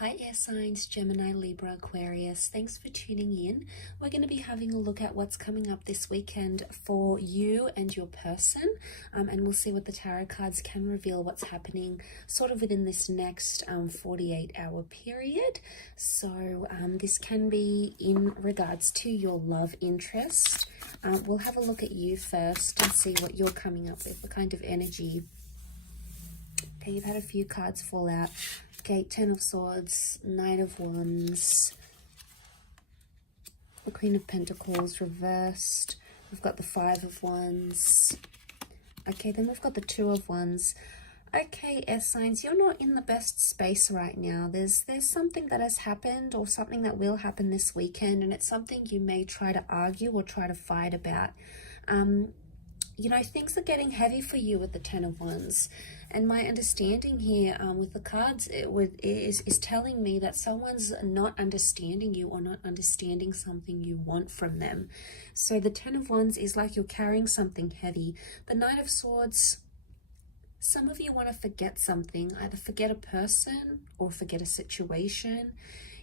Hi air signs, Gemini, Libra, Aquarius. Thanks for tuning in. We're going to be having a look at what's coming up this weekend for you and your person. And we'll see what the tarot cards can reveal what's happening sort of within this next 48-hour period. So this can be in regards to your love interest. We'll have a look at you first and see what you're coming up with, the kind of energy. Okay, you've had a few cards fall out. Okay, Ten of Swords, Knight of Wands, the Queen of Pentacles reversed. We've got the Five of Wands. Okay, then we've got the Two of Wands. Okay, air signs, you're not in the best space right now. There's something that has happened or something that will happen this weekend, and it's something you may try to argue or try to fight about. You know, things are getting heavy for you with the Ten of Wands. And my understanding here with the cards is telling me that someone's not understanding you or not understanding something you want from them. So the Ten of Wands is like you're carrying something heavy. The Knight of Swords, some of you want to forget something, either forget a person or forget a situation.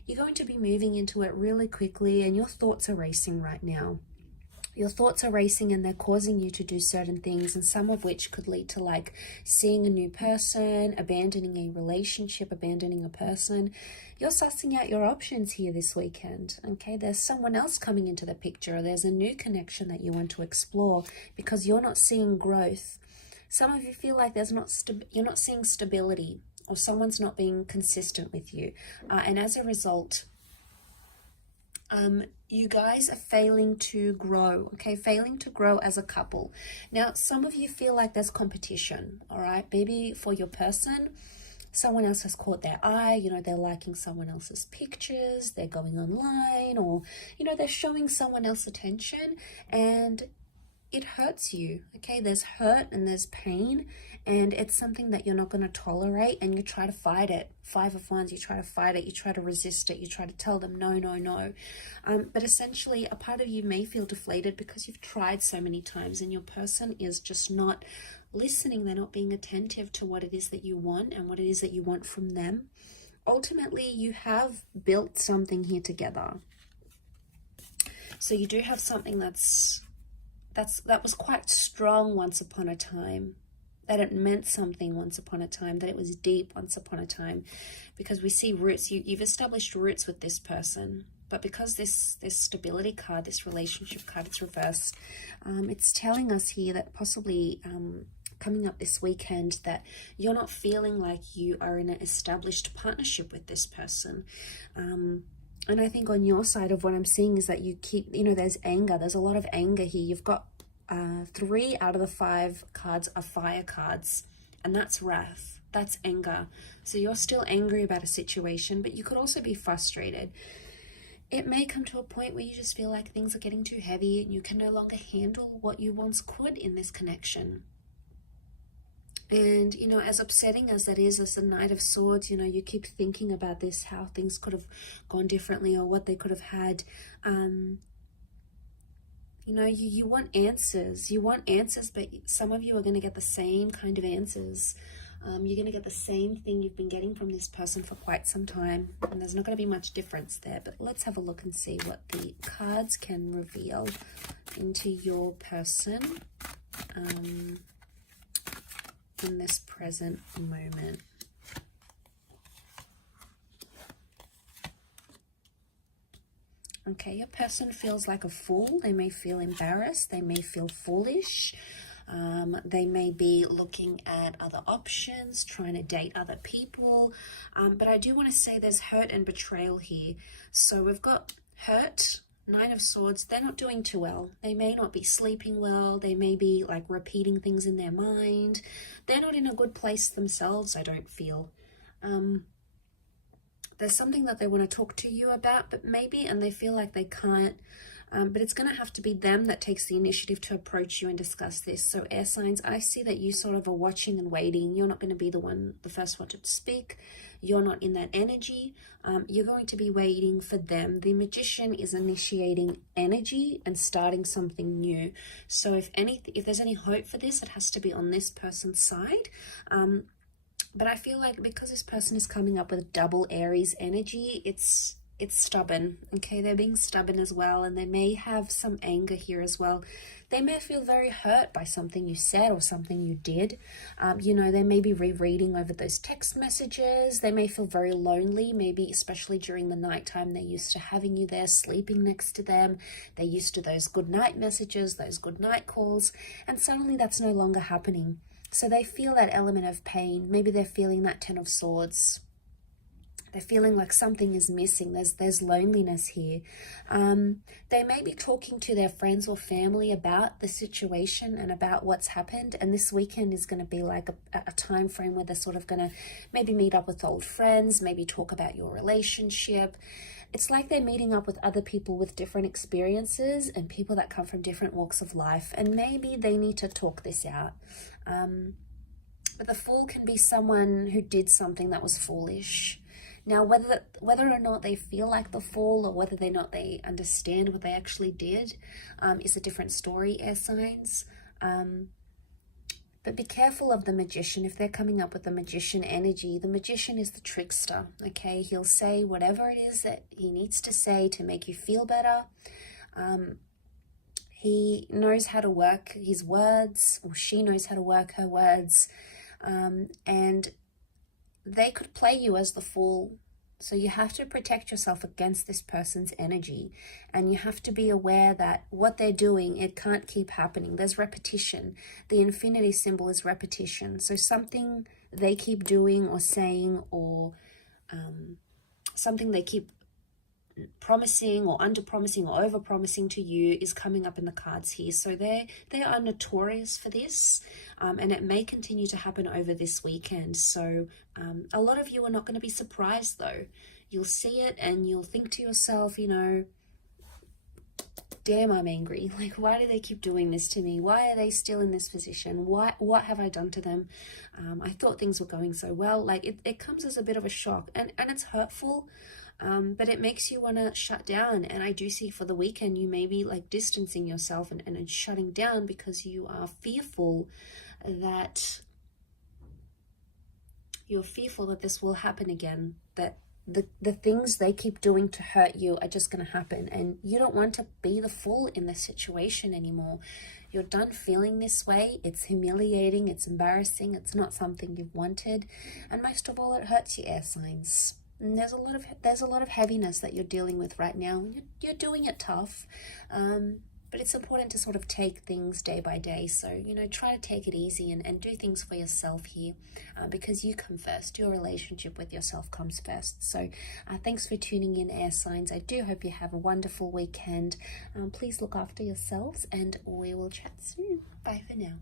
You're going to be moving into it really quickly and your thoughts are racing right now. Your thoughts are racing and they're causing you to do certain things, and some of which could lead to like seeing a new person, abandoning a relationship, abandoning a person. You're sussing out your options here this weekend, okay? There's someone else coming into the picture. There's a new connection that you want to explore because you're not seeing growth. Some of you feel like you're not seeing stability, or someone's not being consistent with you. And as a result, you guys are failing to grow, okay? Failing to grow as a couple. Now, some of you feel like there's competition, all right? Maybe for your person, someone else has caught their eye, you know, they're liking someone else's pictures, they're going online, or, you know, they're showing someone else attention, and it hurts you, okay? There's hurt and there's pain, and it's something that you're not going to tolerate, and you try to fight it. Five of Wands, you try to fight it, you try to resist it, you try to tell them no, no, no. But essentially, a part of you may feel deflated because you've tried so many times and your person is just not listening. They're not being attentive to what it is that you want and what it is that you want from them. Ultimately, you have built something here together. So you do have something that was quite strong once upon a time, that it meant something once upon a time, that it was deep once upon a time, because we see roots. You've established roots with this person, but because this stability card, this relationship card, it's reversed, it's telling us here that possibly coming up this weekend that you're not feeling like you are in an established partnership with this person. And I think on your side of what I'm seeing is that you keep, you know, there's anger. There's a lot of anger here. You've got 3 out of the 5 cards are fire cards, and that's wrath. That's anger. So you're still angry about a situation, but you could also be frustrated. It may come to a point where you just feel like things are getting too heavy and you can no longer handle what you once could in this connection. And, you know, as upsetting as that is, as the Knight of Swords, you know, you keep thinking about this, how things could have gone differently or what they could have had. You know, you want answers. You want answers, but some of you are going to get the same kind of answers. You're going to get the same thing you've been getting from this person for quite some time. And there's not going to be much difference there. But let's have a look and see what the cards can reveal into your person in this present moment. Okay, your person feels like a fool. They may feel embarrassed. They may feel foolish. They may be looking at other options, trying to date other people. But I do want to say there's hurt and betrayal here. So we've got hurt, Nine of Swords. They're not doing too well. They may not be sleeping well. They may be like repeating things in their mind. They're not in a good place themselves, I don't feel. There's something that they want to talk to you about, but maybe, and they feel like they can't. But it's going to have to be them that takes the initiative to approach you and discuss this. So air signs, I see that you sort of are watching and waiting. You're not going to be the first one to speak. You're not in that energy. You're going to be waiting for them. The Magician is initiating energy and starting something new. So if there's any hope for this, it has to be on this person's side. But I feel like because this person is coming up with double Aries energy, it's stubborn, okay? They're being stubborn as well, and they may have some anger here as well. They may feel very hurt by something you said or something you did. You know, they may be rereading over those text messages. They may feel very lonely, maybe especially during the nighttime. They're used to having you there, sleeping next to them. They're used to those good night messages, those good night calls, and suddenly that's no longer happening. So they feel that element of pain. Maybe they're feeling that Ten of Swords. They're feeling like something is missing. There's loneliness here. They may be talking to their friends or family about the situation and about what's happened. And this weekend is going to be like a time frame where they're sort of going to maybe meet up with old friends, maybe talk about your relationship. It's like they're meeting up with other people with different experiences and people that come from different walks of life. And maybe they need to talk this out. But the Fool can be someone who did something that was foolish. Now, whether or not they feel like the Fool or whether or not they understand what they actually did is a different story, air signs. But be careful of the Magician. If they're coming up with the Magician energy, the Magician is the trickster, okay? He'll say whatever it is that he needs to say to make you feel better. He knows how to work his words, or she knows how to work her words. And they could play you as the Fool. So you have to protect yourself against this person's energy. And you have to be aware that what they're doing, it can't keep happening. There's repetition. The infinity symbol is repetition. So something they keep doing or saying, or something they keep promising or under-promising or over-promising to you is coming up in the cards here. So they are notorious for this, and it may continue to happen over this weekend. So a lot of you are not going to be surprised though. You'll see it and you'll think to yourself, you know, damn, I'm angry. Like, why do they keep doing this to me? Why are they still in this position? What have I done to them? I thought things were going so well. Like, it comes as a bit of a shock, and it's hurtful. But it makes you want to shut down. And I do see for the weekend, you may be like distancing yourself and shutting down because you are fearful that this will happen again, that the things they keep doing to hurt you are just going to happen. And you don't want to be the Fool in this situation anymore. You're done feeling this way. It's humiliating. It's embarrassing. It's not something you've wanted. And most of all, it hurts you, air signs. And there's a lot of heaviness that you're dealing with right now. You're doing it tough, but it's important to sort of take things day by day. So, you know, try to take it easy and do things for yourself here, because you come first. Your relationship with yourself comes first. So thanks for tuning in, air signs. I do hope you have a wonderful weekend. Please look after yourselves, and we will chat soon. Bye for now.